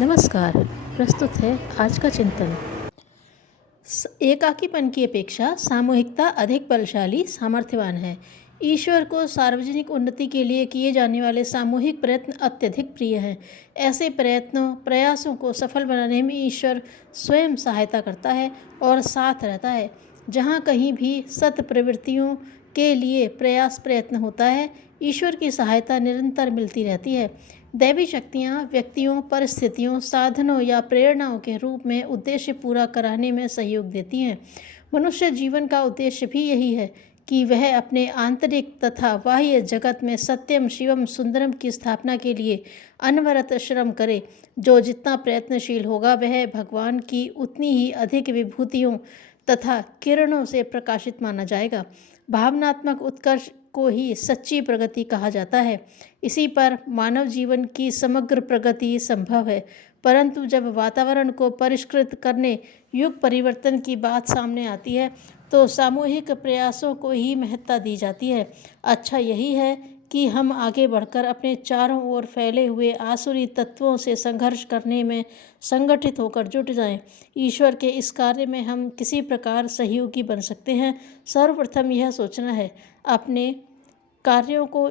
नमस्कार। प्रस्तुत है आज का चिंतन। एकाकीपन की अपेक्षा सामूहिकता अधिक बलशाली सामर्थ्यवान है। ईश्वर को सार्वजनिक उन्नति के लिए किए जाने वाले सामूहिक प्रयत्न अत्यधिक प्रिय हैं। ऐसे प्रयासों को सफल बनाने में ईश्वर स्वयं सहायता करता है और साथ रहता है। जहाँ कहीं भी सत प्रवृत्तियों के लिए प्रयत्न होता है, ईश्वर की सहायता निरंतर मिलती रहती है। दैवी शक्तियाँ व्यक्तियों, परिस्थितियों, साधनों या प्रेरणाओं के रूप में उद्देश्य पूरा कराने में सहयोग देती हैं। मनुष्य जीवन का उद्देश्य भी यही है कि वह अपने आंतरिक तथा बाह्य जगत में सत्यम, शिवम, सुंदरम की स्थापना के लिए अनवरत श्रम करे। जो जितना प्रयत्नशील होगा वह भगवान की उतनी ही अधिक विभूतियों तथा किरणों से प्रकाशित माना जाएगा। भावनात्मक उत्कर्ष को ही सच्ची प्रगति कहा जाता है। इसी पर मानव जीवन की समग्र प्रगति संभव है। परंतु जब वातावरण को परिष्कृत करने, युग परिवर्तन की बात सामने आती है तो सामूहिक प्रयासों को ही महत्ता दी जाती है। अच्छा यही है कि हम आगे बढ़कर अपने चारों ओर फैले हुए आसुरी तत्वों से संघर्ष करने में संगठित होकर जुट जाएं। ईश्वर के इस कार्य में हम किसी प्रकार सहयोगी बन सकते हैं। सर्वप्रथम यह सोचना है, अपने कार्यों को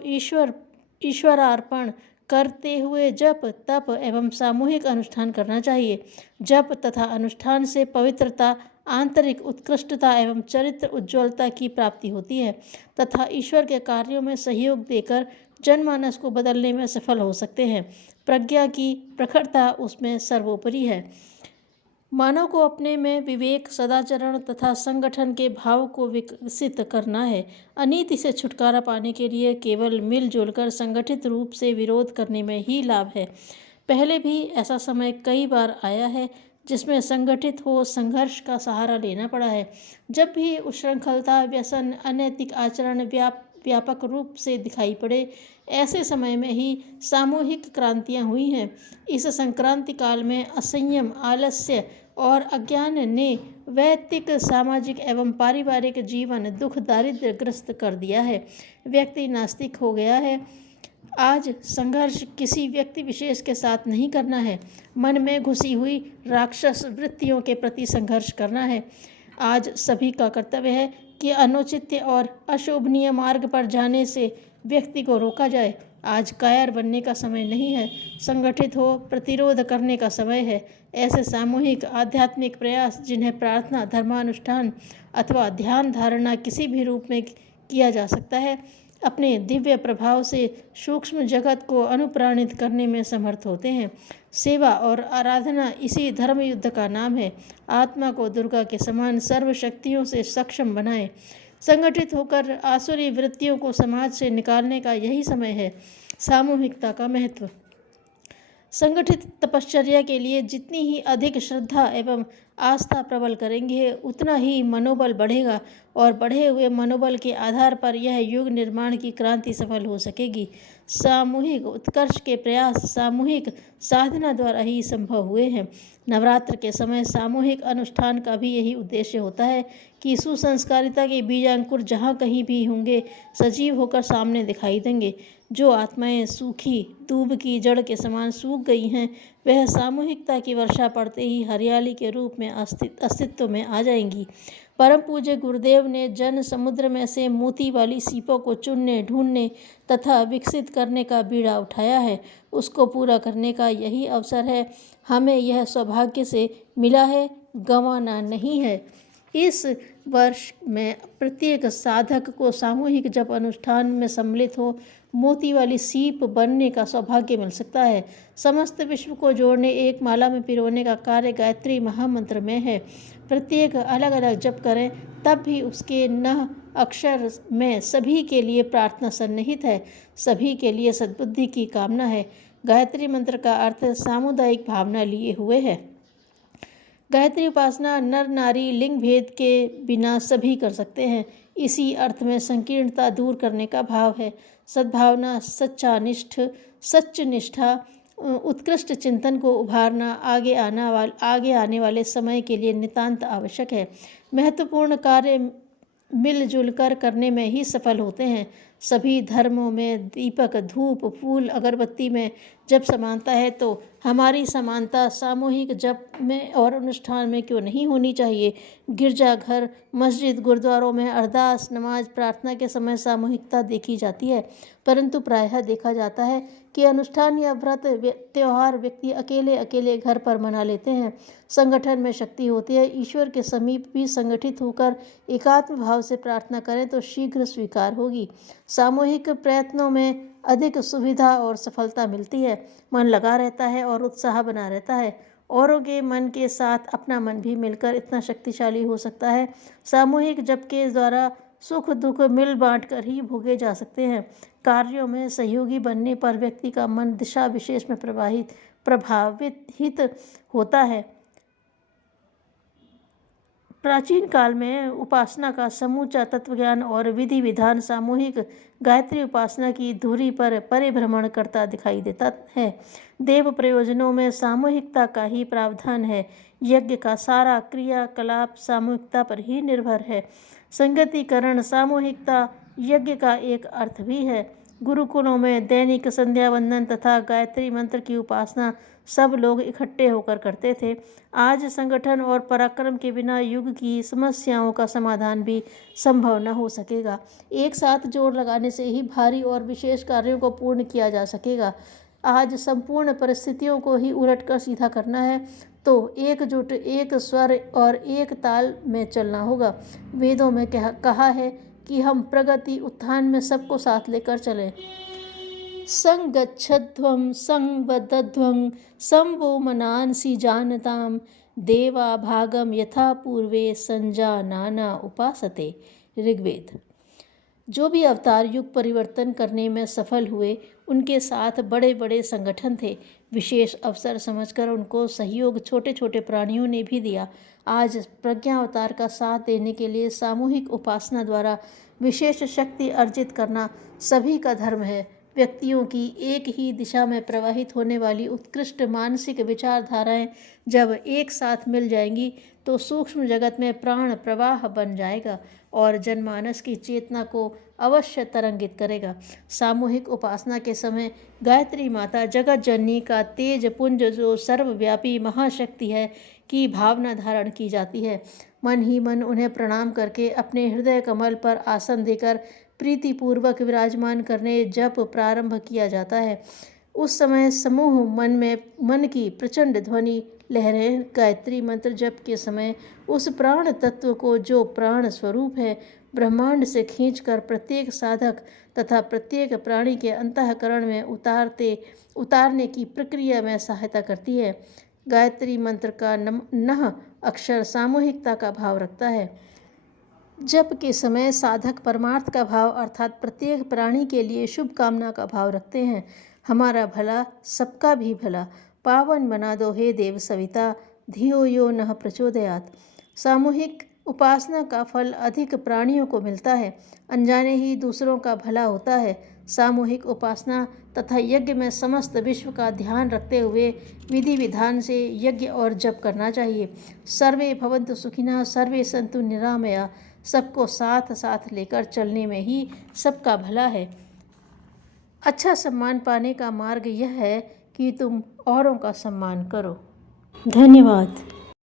ईश्वरार्पण करते हुए जप, तप एवं सामूहिक अनुष्ठान करना चाहिए। जप तथा अनुष्ठान से पवित्रता, आंतरिक उत्कृष्टता एवं चरित्र उज्ज्वलता की प्राप्ति होती है तथा ईश्वर के कार्यों में सहयोग देकर जनमानस को बदलने में सफल हो सकते हैं। प्रज्ञा की प्रखरता उसमें सर्वोपरि है। मानव को अपने में विवेक, सदाचरण तथा संगठन के भाव को विकसित करना है। अनीति से छुटकारा पाने के लिए केवल मिलजुल कर संगठित रूप से विरोध करने में ही लाभ है। पहले भी ऐसा समय कई बार आया है जिसमें संगठित हो संघर्ष का सहारा लेना पड़ा है। जब भी उच्छृंखलता, व्यसन, अनैतिक आचरण व्यापक रूप से दिखाई पड़े, ऐसे समय में ही सामूहिक क्रांतियाँ हुई हैं। इस संक्रांति काल में असंयम, आलस्य और अज्ञान ने वैयक्तिक, सामाजिक एवं पारिवारिक जीवन दुख दारिद्र्य ग्रस्त कर दिया है। व्यक्ति नास्तिक हो गया है। आज संघर्ष किसी व्यक्ति विशेष के साथ नहीं करना है, मन में घुसी हुई राक्षस वृत्तियों के प्रति संघर्ष करना है। आज सभी का कर्तव्य है कि अनुचित और अशोभनीय मार्ग पर जाने से व्यक्ति को रोका जाए। आज कायर बनने का समय नहीं है, संगठित हो प्रतिरोध करने का समय है। ऐसे सामूहिक आध्यात्मिक प्रयास जिन्हें प्रार्थना, धर्मानुष्ठान अथवा ध्यान धारणा किसी भी रूप में किया जा सकता है, अपने दिव्य प्रभाव से सूक्ष्म जगत को अनुप्राणित करने में समर्थ होते हैं। सेवा और आराधना इसी धर्म युद्ध का नाम है। आत्मा को दुर्गा के समान सर्वशक्तियों से सक्षम बनाएं। संगठित होकर आसुरी वृत्तियों को समाज से निकालने का यही समय है। सामूहिकता का महत्व। संगठित तपश्चर्या के लिए जितनी ही अधिक श्रद्धा एवं आस्था प्रबल करेंगे, उतना ही मनोबल बढ़ेगा और बढ़े हुए मनोबल के आधार पर यह युग निर्माण की क्रांति सफल हो सकेगी। सामूहिक उत्कर्ष के प्रयास सामूहिक साधना द्वारा ही संभव हुए हैं। नवरात्र के समय सामूहिक अनुष्ठान का भी यही उद्देश्य होता है कि सुसंस्कारिता के बीजांकुर जहाँ कहीं भी होंगे, सजीव होकर सामने दिखाई देंगे। जो आत्माएं सूखी दूब की जड़ के समान सूख गई हैं, वह सामूहिकता की वर्षा पड़ते ही हरियाली के रूप में अस्तित्व में आ जाएंगी। परम पूज्य गुरुदेव ने जन समुद्र में से मोती वाली सीपों को चुनने, ढूंढने तथा विकसित करने का बीड़ा उठाया है। उसको पूरा करने का यही अवसर है। हमें यह सौभाग्य से मिला है, गंवाना नहीं है। इस वर्ष में प्रत्येक साधक को सामूहिक जप अनुष्ठान में सम्मिलित हो मोती वाली सीप बनने का सौभाग्य मिल सकता है। समस्त विश्व को जोड़ने, एक माला में पिरोने का कार्य गायत्री महामंत्र में है। प्रत्येक अलग अलग जप करें, तब भी उसके न अक्षर में सभी के लिए प्रार्थना सन्निहित है, सभी के लिए सद्बुद्धि की कामना है। गायत्री मंत्र का अर्थ सामुदायिक भावना लिए हुए है। गायत्री उपासना नर नारी लिंग भेद के बिना सभी कर सकते हैं। इसी अर्थ में संकीर्णता दूर करने का भाव है। सद्भावना, सच्च निष्ठा, उत्कृष्ट चिंतन को उभारना आगे आने वाले समय के लिए नितांत आवश्यक है। महत्वपूर्ण कार्य मिलजुल कर करने में ही सफल होते हैं। सभी धर्मों में दीपक, धूप, फूल, अगरबत्ती में जब समानता है तो हमारी समानता सामूहिक जप में और अनुष्ठान में क्यों नहीं होनी चाहिए। गिरजाघर, मस्जिद, गुरुद्वारों में अरदास, नमाज, प्रार्थना के समय सामूहिकता देखी जाती है, परंतु प्रायः देखा जाता है कि अनुष्ठान या व्रत त्यौहार व्यक्ति अकेले अकेले घर पर मना लेते हैं। संगठन में शक्ति होती है। ईश्वर के समीप भी संगठित होकर एकात्म भाव से प्रार्थना करें तो शीघ्र स्वीकार होगी। सामूहिक प्रयत्नों में अधिक सुविधा और सफलता मिलती है। मन लगा रहता है और उत्साह बना रहता है। औरों के मन के साथ अपना मन भी मिलकर इतना शक्तिशाली हो सकता है। सामूहिक जप के द्वारा सुख दुख मिल बांट कर ही भोगे जा सकते हैं। कार्यों में सहयोगी बनने पर व्यक्ति का मन दिशा विशेष में प्रभावित होता है। प्राचीन काल में उपासना का समूचा तत्वज्ञान और विधि विधान सामूहिक गायत्री उपासना की धुरी पर परिभ्रमण करता दिखाई देता है। देव प्रयोजनों में सामूहिकता का ही प्रावधान है। यज्ञ का सारा क्रियाकलाप सामूहिकता पर ही निर्भर है। संगतिकरण सामूहिकता यज्ञ का एक अर्थ भी है। गुरुकुलों में दैनिक संध्या वंदन तथा गायत्री मंत्र की उपासना सब लोग इकट्ठे होकर करते थे। आज संगठन और पराक्रम के बिना युग की समस्याओं का समाधान भी संभव न हो सकेगा। एक साथ जोर लगाने से ही भारी और विशेष कार्यों को पूर्ण किया जा सकेगा। आज संपूर्ण परिस्थितियों को ही उलटकर सीधा करना है तो एकजुट, एक स्वर और एक ताल में चलना होगा। वेदों में कहा है कि हम प्रगति उत्थान में सबको साथ लेकर चलें। संगच्छध्वं संवदध्वं संवो मनांसि जानताम देवा भागम यथा पूर्वे संजानाना उपासते। ऋग्वेद। जो भी अवतार युग परिवर्तन करने में सफल हुए उनके साथ बड़े बड़े संगठन थे। विशेष अवसर समझकर उनको सहयोग छोटे छोटे प्राणियों ने भी दिया। आज प्रज्ञा अवतार का साथ देने के लिए सामूहिक उपासना द्वारा विशेष शक्ति अर्जित करना सभी का धर्म है। व्यक्तियों की एक ही दिशा में प्रवाहित होने वाली उत्कृष्ट मानसिक विचारधाराएं जब एक साथ मिल जाएंगी तो सूक्ष्म जगत में प्राण प्रवाह बन जाएगा और जनमानस की चेतना को अवश्य तरंगित करेगा। सामूहिक उपासना के समय गायत्री माता जगत जननी का तेज पुंज जो सर्वव्यापी महाशक्ति है की भावना धारण की जाती है। मन ही मन उन्हें प्रणाम करके अपने हृदय कमल पर आसन देकर प्रीतिपूर्वक विराजमान करने जप प्रारंभ किया जाता है। उस समय समूह मन की प्रचंड ध्वनि लहरें गायत्री मंत्र जप के समय उस प्राण तत्व को जो प्राण स्वरूप है ब्रह्मांड से खींचकर प्रत्येक साधक तथा प्रत्येक प्राणी के अंतःकरण में उतारने की प्रक्रिया में सहायता करती है। गायत्री मंत्र का नह अक्षर सामूहिकता का भाव रखता है। जप के समय साधक परमार्थ का भाव अर्थात प्रत्येक प्राणी के लिए शुभ कामना का भाव रखते हैं। हमारा भला, सबका भी भला, पावन बना दो हे देव सविता, धियो यो नः प्रचोदयात्। सामूहिक उपासना का फल अधिक प्राणियों को मिलता है। अनजाने ही दूसरों का भला होता है। सामूहिक उपासना तथा यज्ञ में समस्त विश्व का ध्यान रखते हुए विधि विधान से यज्ञ और जप करना चाहिए। सर्वे भवन्तु सुखिनः, सर्वे सन्तु निरामया। सबको साथ साथ लेकर चलने में ही सबका भला है। अच्छा सम्मान पाने का मार्ग यह है कि तुम औरों का सम्मान करो। धन्यवाद।